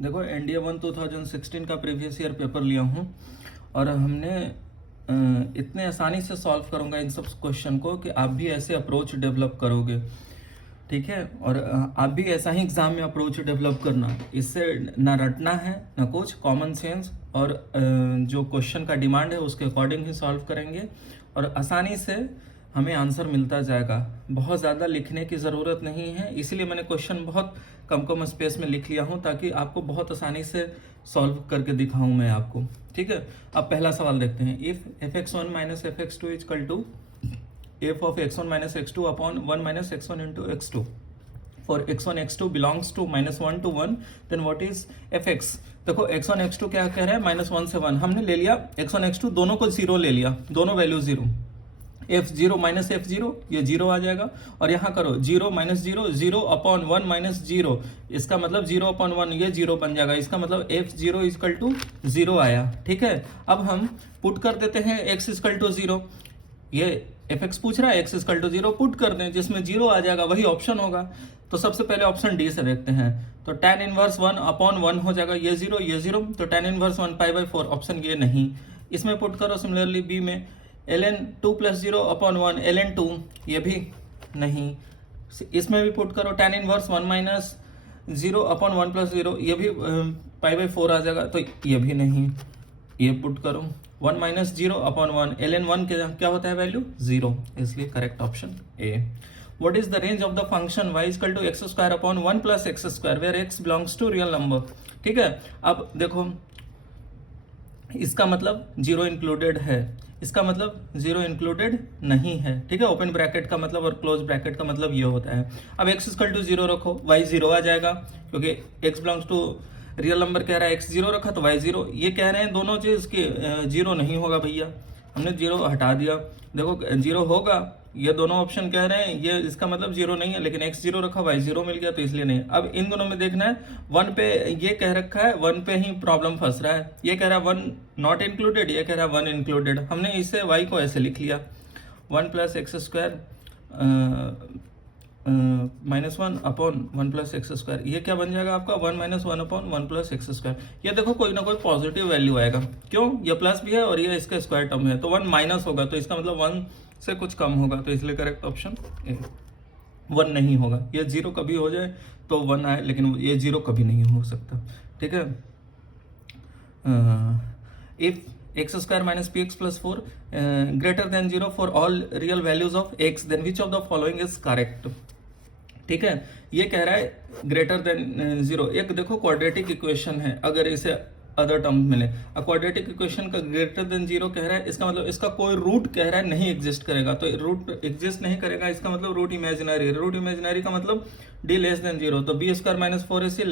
देखो एनडीए 1 2016 का previous year paper लिया हूँ और हमने इतने आसानी से सॉल्व करूँगा इन सब क्वेश्चन को कि आप भी ऐसे अप्रोच डेवलप करोगे, ठीक है। और आप भी ऐसा ही एग्जाम में अप्रोच डेवलप करना, इससे ना रटना है ना कुछ, कॉमन सेंस और जो क्वेश्चन का डिमांड है उसके अकॉर्डिंग ही सॉल्व करेंगे और आसानी से हमें आंसर मिलता जाएगा। बहुत ज़्यादा लिखने की ज़रूरत नहीं है, इसीलिए मैंने क्वेश्चन बहुत कम स्पेस में लिख लिया हूँ ताकि आपको बहुत आसानी से सॉल्व करके दिखाऊँ मैं आपको, ठीक है। अब पहला सवाल देखते हैं। If fx1 minus fx2 equal to f of x1 minus x2 upon 1 minus x1 into x2 for x1 x2 belongs to minus 1 to 1 then what is fx। देखो x1 x2 क्या कह रहा है, -1 से 1 हमने ले लिया, x1 x2 दोनों को 0 ले लिया, दोनों वैल्यू 0, f0 माइनस f0 ये 0 आ जाएगा और यहाँ करो 0 माइनस 0 0 अपॉन 1 माइनस 0, इसका मतलब 0 अपॉन 1 ये 0 बन जाएगा, इसका मतलब f0 इक्वल टू 0 आया, ठीक है। अब हम पुट कर देते हैं x इक्वल टू 0, ये fx पूछ रहा है, x इक्वल टू 0 पुट कर दें, जिसमें 0 आ जाएगा वही ऑप्शन होगा। तो सबसे पहले ऑप्शन डी से देखते हैं, तो tan इनवर्स 1 अपॉन 1 हो जाएगा, ये 0, तो tan inverse 1 pi by 4, option ये नहीं। इसमें पुट करो सिमिलरली बी में ln 2 प्लस 0 अपॉन 1 ln 2, ये भी नहीं। इसमें भी पुट करो tan inverse 1 minus 0 upon 1 plus 0, ये भी पाई बाई 4 आ जाएगा, तो ये भी नहीं। ये पुट करो 1 माइनस 0 अपॉन 1 ln 1 क्या होता है वैल्यू 0, इसलिए correct option A. What is the range of the function y equal to x square upon 1 plus x square where x belongs to real number, ठीक है। अब देखो इसका मतलब 0 इंक्लूडेड है, इसका मतलब 0 इंक्लूडेड नहीं है, ठीक है। ओपन ब्रैकेट का मतलब और क्लोज ब्रैकेट का मतलब ये होता है। अब x इक्वल टू 0 रखो, y 0 आ जाएगा क्योंकि x belongs to real number कह रहा है, x 0 रखा तो y 0, ये कह रहे हैं दोनों चीज़ के 0 नहीं होगा भैया, हमने 0 हटा दिया। देखो 0 होगा, ये दोनों ऑप्शन कह रहे हैं, ये इसका मतलब 0 नहीं है, लेकिन x 0 रखा y 0 मिल गया तो इसलिए नहीं। अब इन दोनों में देखना है, 1 पे ये कह रखा है, 1 पे ही प्रॉब्लम फंस रहा है, ये कह रहा है 1 नॉट इंक्लूडेड, ये कह रहा है 1 इंक्लूडेड। हमने इसे y को ऐसे लिख लिया 1 plus x square minus 1 upon 1 plus x square, ये क्या बन जाएगा आपका 1 minus 1 upon 1 plus x square. ये देखो कोई ना कोई पॉजिटिव वैल्यू आएगा, क्यों, ये प्लस भी है और ये इसका स्क्वायर टर्म है, तो 1 माइनस होगा तो इसका मतलब 1 से कुछ कम होगा, तो इसलिए करेक्ट ऑप्शन ए। 1 नहीं होगा, ये 0 कभी हो जाए तो 1 आए, लेकिन ये 0 कभी नहीं हो सकता, ठीक है। If x square minus p x plus 4 greater than 0 for all real values of x, then which of the following is correct, ठीक है। ये कह रहा है ग्रेटर देन 0, एक देखो क्वाड्रेटिक इक्वेशन है, अगर इसे अदर टर्म मिले, क्वाड्रेटिक इक्वेशन का ग्रेटर देन 0 कह रहा है, इसका मतलब इसका कोई रूट कह रहा है नहीं एग्जिस्ट करेगा, तो रूट एग्जिस्ट नहीं करेगा, इसका मतलब रूट इमेजिनरी है, रूट इमेजिनरी का मतलब d लेस देन 0, तो b square minus 4ac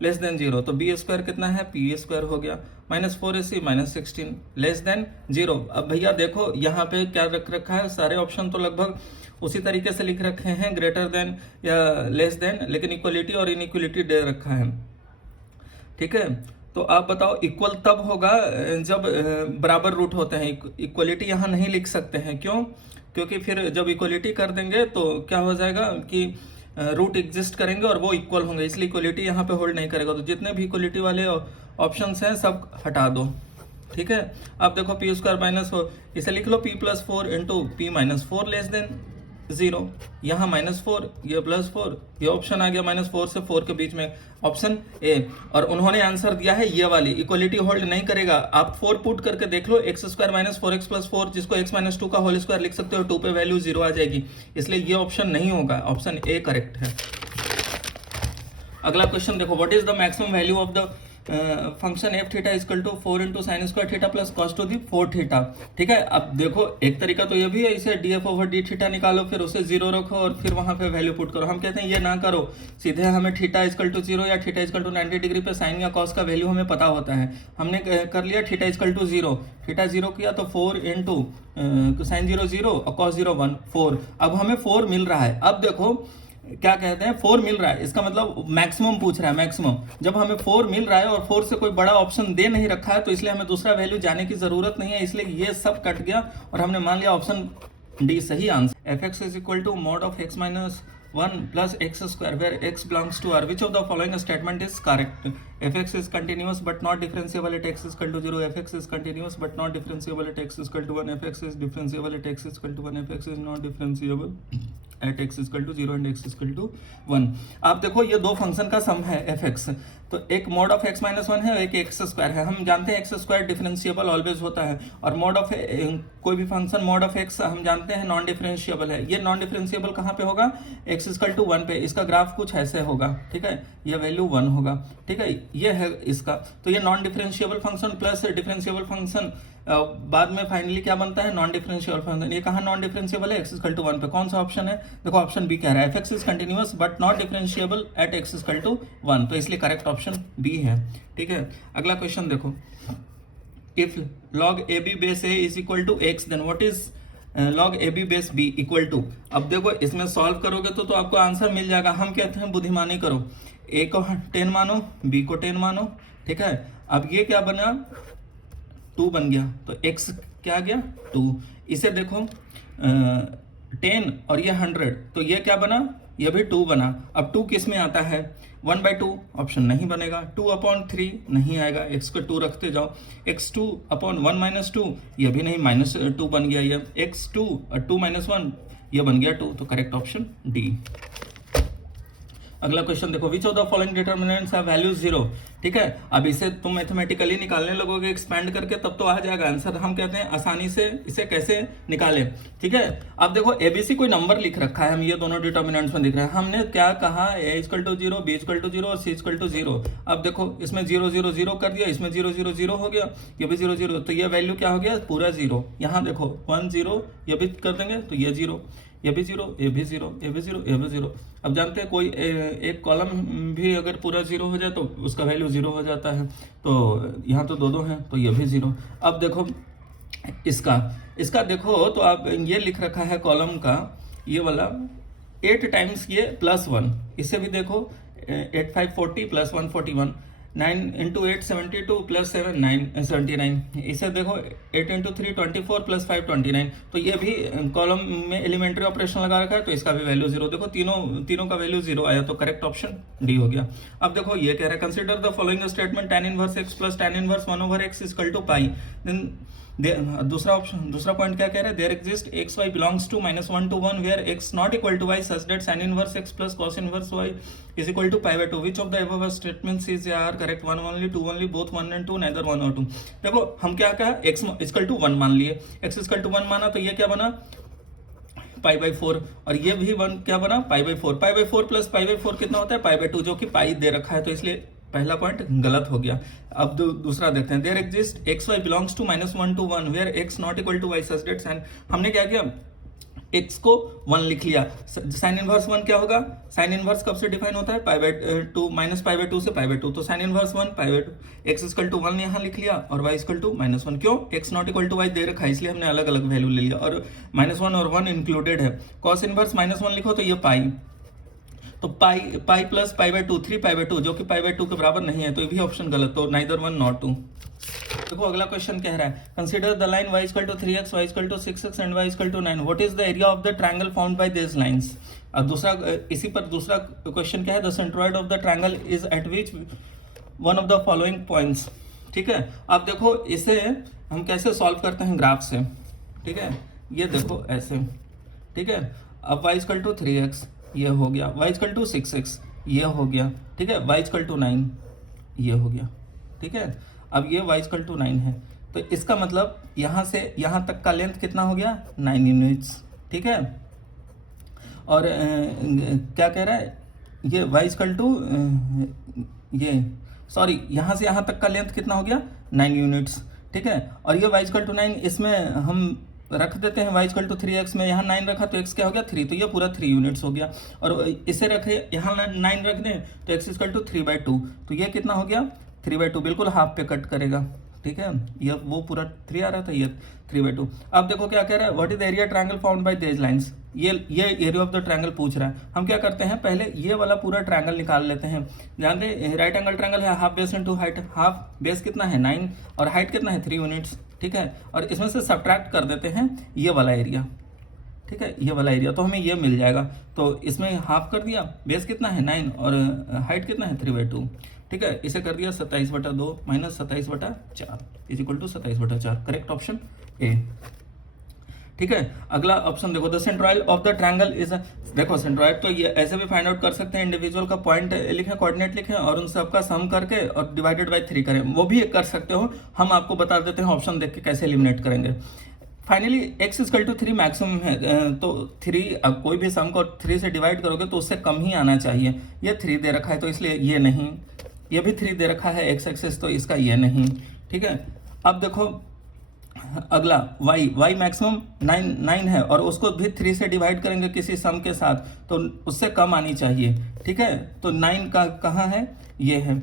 less than 0, तो बी स्क्वायर कितना है, पी स्क्वायर हो गया, minus 4ac minus 16 less than 0। अब भैया देखो यहाँ पे क्या रख रखा है, सारे ऑप्शन तो लगभग उसी तरीके से लिख रखे हैं, ग्रेटर देन या लेस देन, लेकिन इक्वलिटी और इनइक्वलिटी दे रखा है, ठीक है। तो आप बताओ इक्वल तब होगा जब बराबर रूट होते हैं, इक्वलिटी यहाँ नहीं लिख सकते हैं, क्यों, क्योंकि फिर जब इक्वलिटी कर देंगे तो क्या हो जाएगा कि रूट एग्जिस्ट करेंगे और वो इक्वल होंगे, इसलिए इक्वलिटी यहाँ पे होल्ड नहीं करेगा, तो जितने भी इक्वलिटी वाले ऑप्शंस हैं सब हटा दो, ठीक है। अब देखो पी स्क्वायर माइनस 4, इसे लिख लो p plus 4 into P minus 4 less than 0, यहाँ माइनस 4 ये प्लस 4, ये ऑप्शन आ गया माइनस 4 से 4 के बीच में, ऑप्शन ए। और उन्होंने आंसर दिया है ये वाली, इक्वलिटी होल्ड नहीं करेगा, आप 4 पुट करके देख लो, X square minus 4x plus 4, जिसको x माइनस 2 का होल स्क्वायर लिख सकते हो, 2 पे वैल्यू 0 आ जाएगी, इसलिए ये ऑप्शन नहीं होगा, ऑप्शन ए करेक्ट है। अगला क्वेश्चन देखो, what is the maximum value of the function f theta equal to 4 into sine square theta plus cos to the 4 theta, ठीक है। अब देखो एक तरीका तो ये भी है, इसे D F over D theta निकालो, फिर उसे 0 रखो और फिर वहां पे वैल्यू पुट करो। हम कहते हैं ये ना करो, सीधे हमें थीटा इक्वल टू 0 या थीटा इक्वल टू 90 डिग्री पे साइन या कॉस का वैल्यू हमें पता होता है, हमने कर लिया थीटा इक्वल टू 0, थीटा 0 किया तो 4 इंटू साइन 0 0 और कॉस 0 1 4, अब हमें 4 मिल रहा है। अब देखो क्या कहते हैं 4 मिल रहा है, इसका मतलब मैक्सिमम पूछ रहा है, मैक्सिमम जब हमें 4 मिल रहा है और 4 से कोई बड़ा ऑप्शन दे नहीं रखा है, तो इसलिए हमें दूसरा वैल्यू जाने की जरूरत नहीं है, इसलिए ये सब कट गया और हमने मान लिया ऑप्शन डी सही answer. F x is equal to mod of x minus 1 plus x square where x belongs to R, which of the following statement is correct. fx is continuous but not differentiable at x is equal to 0, fx is continuous but not differentiable at x is equal to 1, fx is differentiable at x is equal to 1, fx is not differentiable at x is equal to 0 and x is equal to 1। आप देखो ये दो function का सम है fx, तो एक mod of x minus 1 है और एक एक्स स्क्वायर है। हम जानते हैं एक्स स्क्वायर डिफरेंशिएबल ऑलवेज होता है, और mod ऑफ कोई भी फंक्शन mod ऑफ x हम जानते हैं नॉन डिफरेंशिएबल है। ये नॉन डिफरेंशिएबल कहाँ पे होगा? x इक्वल टू 1 पे। इसका ग्राफ कुछ ऐसे होगा, ठीक है, ये वैल्यू 1 होगा, ठीक है, ये है इसका। तो ये non differentiable function plus differentiable function बाद में फाइनली क्या बनता है? Non differentiable function. ये कहाँ नॉन डिफरेंशिएबल है? x इक्वल टू 1 पे। कौन सा ऑप्शन है? देखो ऑप्शन बी कह रहा है fx is continuous but not differentiable at x equal to 1, तो इसलिए करेक्ट ऑप्शन बी है, ठीक है। अगला क्वेश्चन देखो, if log ab base a is equal to x then what is log ab base b equal to. अब देखो इसमें सॉल्व करोगे तो आपको आंसर मिल जाएगा। हम कहते हैं बुद्धिमानी करो, a को 10 मानो, b को 10 मानो, ठीक है। अब ये क्या बना? 2 बन गया, तो x क्या आ गया? 2। इसे देखो 10 और ये 100, तो ये क्या बना? ये भी 2 बना। अब 2 किस में आता है? 1/2 ऑप्शन नहीं बनेगा। 2/3 नहीं आएगा, x को 2 रखते जाओ। x2/1 - 2 ये भी नहीं, -2 बन गया। ये x2 और 2 - 1 ये बन गया 2, तो करेक्ट ऑप्शन डी। अगला क्वेश्चन देखो, विच of the following determinants have value 0, ठीक है। अब इसे तुम मैथमेटिकली निकालने लगोगे एक्सपेंड करके, तब तो आ जाएगा आंसर। हम कहते हैं आसानी से इसे कैसे निकालें, ठीक है। अब देखो एबीसी कोई नंबर लिख रखा है, हम ये दोनों डिटर्मिनेंट्स में दिख रहा है। हमने क्या कहा? a equal to 0, b equal to 0 और c इक्वल टू 0। अब देखो इसमें 0 0 0 कर दिया, इसमें 0 0 0 हो गया, ये भी 0 0, तो ये वैल्यू क्या हो गया? पूरा 0। यहाँ देखो 1 0, ये भी कर देंगे तो ये 0, ये भी 0, ये भी 0, ये भी 0, ये भी 0। अब जानते हैं कोई एक कॉलम भी अगर पूरा 0 हो जाए तो उसका वैल्यू 0 हो जाता है, तो यहाँ तो दो हैं, तो ये भी 0। अब देखो इसका देखो, तो आप ये लिख रखा है कॉलम का ये वाला 8 टाइम्स ये +1। इसे भी देखो 8 5 40 + 1 41, 9 × 8 72 + 7 9 79। इसे देखो 8 × 3 24 + 5 29, तो ये भी कॉलम में एलिमेंट्री ऑपरेशन लगा रखा है, तो इसका भी वैल्यू 0। देखो तीनों का वैल्यू 0 आया, तो करेक्ट ऑप्शन डी हो गया। अब देखो ये कह रहा है consider the following statement tan inverse x + tan inverse 1/x equal to pi. दूसरा पॉइंट क्या कह रहा है? There exist x y belongs to -1 to 1 where x not equal to y such that sin inverse x + cos inverse y is equal to π/2। which of the above statements is are correct? 1 only, 2 only, both 1 and 2, neither 1 or 2। देखो हम क्या कहा? x equal to 1 मान लिए, x equal to 1 माना, तो ये क्या बना? π/4, और ये भी 1 क्या बना? π/4। π/4 + π/4 कितना होता है? π/2, जो कि पाई दे रखा है, तो इसलिए पहला पॉइंट गलत हो गया। अब दूसरा देखते हैं, there exist x y belongs to -1 to 1 where x not equal to y such that sin। हमने क्या किया? x को 1 लिख लिया। साइन इनवर्स 1 क्या होगा? साइन इनवर्स कब से डिफाइन होता है? π/2 -π/2 से π/2, तो sine inverse 1 π/2। x equal to 1 यहाँ लिख लिया और y इक्वल टू -1। क्यों? x not equal to y दे रखा है, इसलिए हमने अलग अलग वैल्यू ले लिया, और -1 और 1 इंक्लूडेड है। कॉस इनवर्स -1 लिखो तो ये पाई, तो पाई + π/2 3 π/2, जो कि π/2 के बराबर नहीं है, तो ये भी ऑप्शन गलत, तो नाइदर 1 नॉट 2। देखो अगला क्वेश्चन कह रहा है consider the line y equal to 3x, y equal to 6x and y equal to 9। What is the area of the triangle found by this lines. अब इसी पर दूसरा क्वेश्चन क्या है? The centroid of the triangle is at which one of the following points, ठीक है। अब देखो इसे हम कैसे सॉल्व करते हैं ग्राफ से, ठीक है। ये देखो ऐसे, ठीक है। अब y इक्वल टू 3x ये हो गया, y इक्वल टू 6x ये हो गया, ठीक है, y इक्वल टू 9 ये हो गया, ठीक है। अब ये y इक्वल टू 9 है, तो इसका मतलब यहाँ से यहाँ तक का लेंथ कितना हो गया? 9 यूनिट्स, ठीक है। और क्या कह रहा है? ये y इक्वल टू यहाँ से यहाँ तक का लेंथ कितना हो गया? 9 यूनिट्स, ठीक है। और ये y इक्वल टू 9, इसमें हम रख देते हैं y इक्वल टू 3x में, यहाँ 9 रखा तो x क्या हो गया? 3, तो ये पूरा 3 यूनिट्स हो गया। और इसे रखे यहाँ 9 रख दें तो x इक्वल टू 3/2, तो ये कितना हो गया? 3/2, बिल्कुल हाफ पे कट करेगा, ठीक है। ये वो पूरा 3 आ रहा था, ये 3/2। अब देखो क्या कह रहा है? What is the area triangle found bye these lines. ये एरिया ऑफ द ट्रायंगल पूछ रहा है। हम क्या करते हैं? पहले ये वाला पूरा ट्रायंगल निकाल लेते हैं। जानते हैं राइट एंगल ट्रायंगल है, half base into height. Half base कितना है? 9, और हाइट कितना है? 3 यूनिट्स, ठीक है। और इसमें से सब्ट्रैक्ट कर देते हैं ये वाला एरिया, ठीक है, ये वाला एरिया, तो हमें ये मिल जाएगा। तो इसमें हाफ कर दिया, बेस कितना है? 9, और हाइट कितना है? 3/2। ठीक है, इसे कर दिया 27/2 minus 27/4 is equal to 27/4, correct option A. ठीक है, अगला ऑप्शन देखो, the centroid of the triangle is, देखो सेंट्रॉइड तो ये ऐसे भी फाइंड आउट कर सकते हैं, इंडिविजुअल का पॉइंट लिखें, कोऑर्डिनेट लिखें और उन सबका सम करके और डिवाइडेड बाय 3 करें, वो भी कर सकते हो। हम आपको बता देते हैं ऑप्शन देख के कैसे एलिमिनेट करेंगे। Finally x equal to 3 maximum है, तो 3 अब कोई भी सम को 3 से डिवाइड करोगे तो उससे कम ही आना चाहिए। ये 3 दे रखा है तो इसलिए ये नहीं, ये भी 3 दे रखा है x एक्सिस, तो इसका ये नहीं। ठीक है, अब देखो अगला y मैक्सिमम 9 है और उसको भी 3 से डिवाइड करेंगे किसी सम के साथ, तो उससे कम आनी चाहिए। ठीक है, तो 9 का कहाँ है, ये है,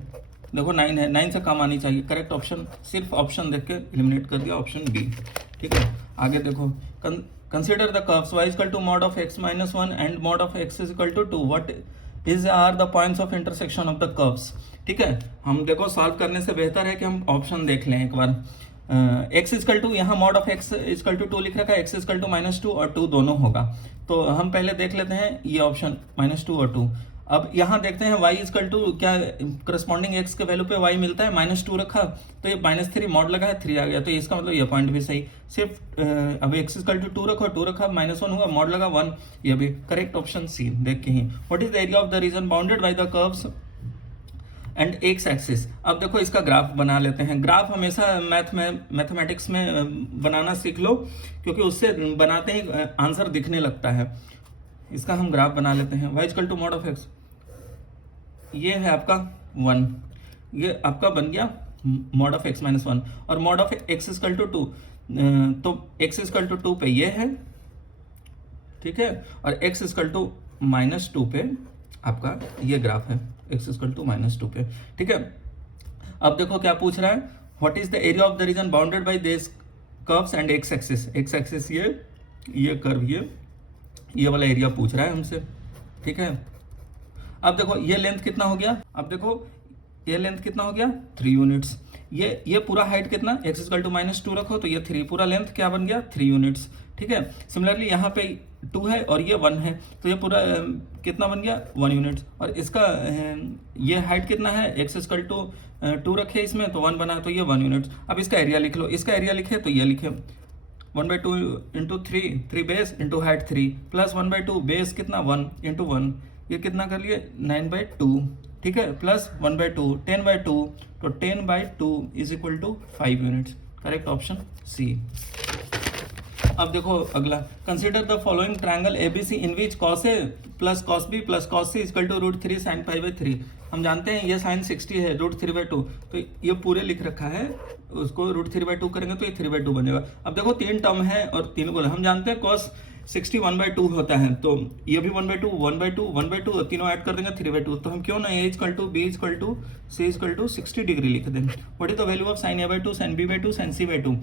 देखो 9 है, 9 से कम आनी चाहिए, करेक्ट ऑप्शन, सिर्फ ऑप्शन देख के एलिमिनेट कर दिया, ऑप्शन बी। ठीक है, आगे देखो, consider the curves y equal to mod of x minus 1 and mod of x is equal to 2, what is are the points of intersection of the curves. ठीक है, हम देखो सॉल्व करने से बेहतर है कि हम ऑप्शन देख लें एक बार। x इजकल टू, यहाँ mod of x equal to 2 लिख रखा है, x इजकल टू -2 और 2 दोनों होगा, तो हम पहले देख लेते हैं ये ऑप्शन -2 और 2। अब यहाँ देखते हैं y इजकल टू क्या करस्पॉन्डिंग x के वैल्यू पे y मिलता है, -2 रखा तो ये -3 मॉड लगा है 3 आ गया, तो इसका मतलब ये पॉइंट भी सही। सिर्फ अब x इजकल टू 2 रखो, 2 रखा -1 हुआ, मॉड लगा 1, ये भी करेक्ट ऑप्शन सी देख के ही। What is the area of the region bounded by the curves and x axis. अब देखो इसका ग्राफ बना लेते हैं। ग्राफ हमेशा मैथमेटिक्स में बनाना सीख लो, क्योंकि उससे बनाते ही आंसर दिखने लगता है। इसका हम ग्राफ बना लेते हैं। y equal to mod of x, ये है आपका 1, ये आपका बन गया मॉड ऑफ x माइनस 1, और mod of x equal to 2, तो x इक्वल टू 2 पे ये है, ठीक है, और x इक्वल टू -2 पे आपका ये ग्राफ है, x इक्वल टू -2 पे। ठीक है, अब देखो क्या पूछ रहा है, what is the area of the region bounded by this curves and x axis. X axis ये कर्व, ये वाला एरिया पूछ रहा है हमसे। ठीक है, अब देखो ये लेंथ कितना हो गया, अब देखो ये लेंथ कितना हो गया 3 यूनिट्स, ये पूरा हाइट कितना, x इक्वल टू -2 रखो तो ये 3, पूरा लेंथ क्या बन गया 3 यूनिट्स। ठीक है, सिमिलरली यहाँ पे 2 है और ये 1 है, तो ये पूरा कितना बन गया 1 यूनिट्स, और इसका ये हाइट कितना है, x इक्वल टू 2 रखे इसमें तो 1 बना, तो ये 1 यूनिट्स। अब इसका एरिया लिख लो, इसका एरिया लिखे तो ये लिखे 1/2 into 3 base into height 3 plus 1/2 base कितना 1 इंटू 1, ये कितना कर लिए 9/2। ठीक है, प्लस 1/2 10/2, तो 10/2 is equal to 5 units, correct option C. अब देखो अगला, consider the following triangle ABC in which cos A plus cos B plus cos C equal to √3 sin π/3। हम जानते हैं ये sin 60 है, √3/2, तो ये पूरे लिख रखा है, उसको √3/2 करेंगे तो ये 3/2 बनेगा। अब देखो 3 टर्म है और 3 को हम जानते हैं cos 60 1/2 होता है, तो ये भी 1/2 1/2 1/2 तीनों ऐड कर देंगे 3/2, तो हम क्यों ना a equal to b equal to c equal to 60 degree लिख दें। What is the value of sin a/2 sin b/2 sin c/2,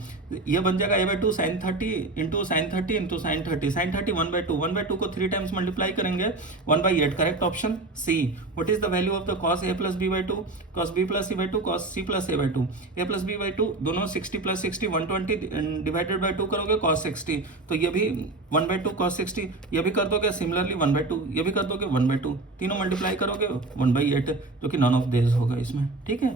ये बन जाएगा a/2 sin 30 into sin 30 into sin 30, sin 30 1/2, 1/2 को 3 टाइम्स मल्टीप्लाई करेंगे 1/8, correct option C. What is the value of the cos a plus b/2 cos b plus c/2 cos c plus a/2, a plus b/2 दोनों 60 plus 60 120 divided by 2 करोगे cos 60, तो ये भी 1/2 cos 60, ये भी कर दोगे सिमिलरली 1/2, ये भी कर दोगे 1/2, तीनों मल्टीप्लाई करोगे 1/8, जो कि नॉन ऑफ दिस होगा इसमें। ठीक है।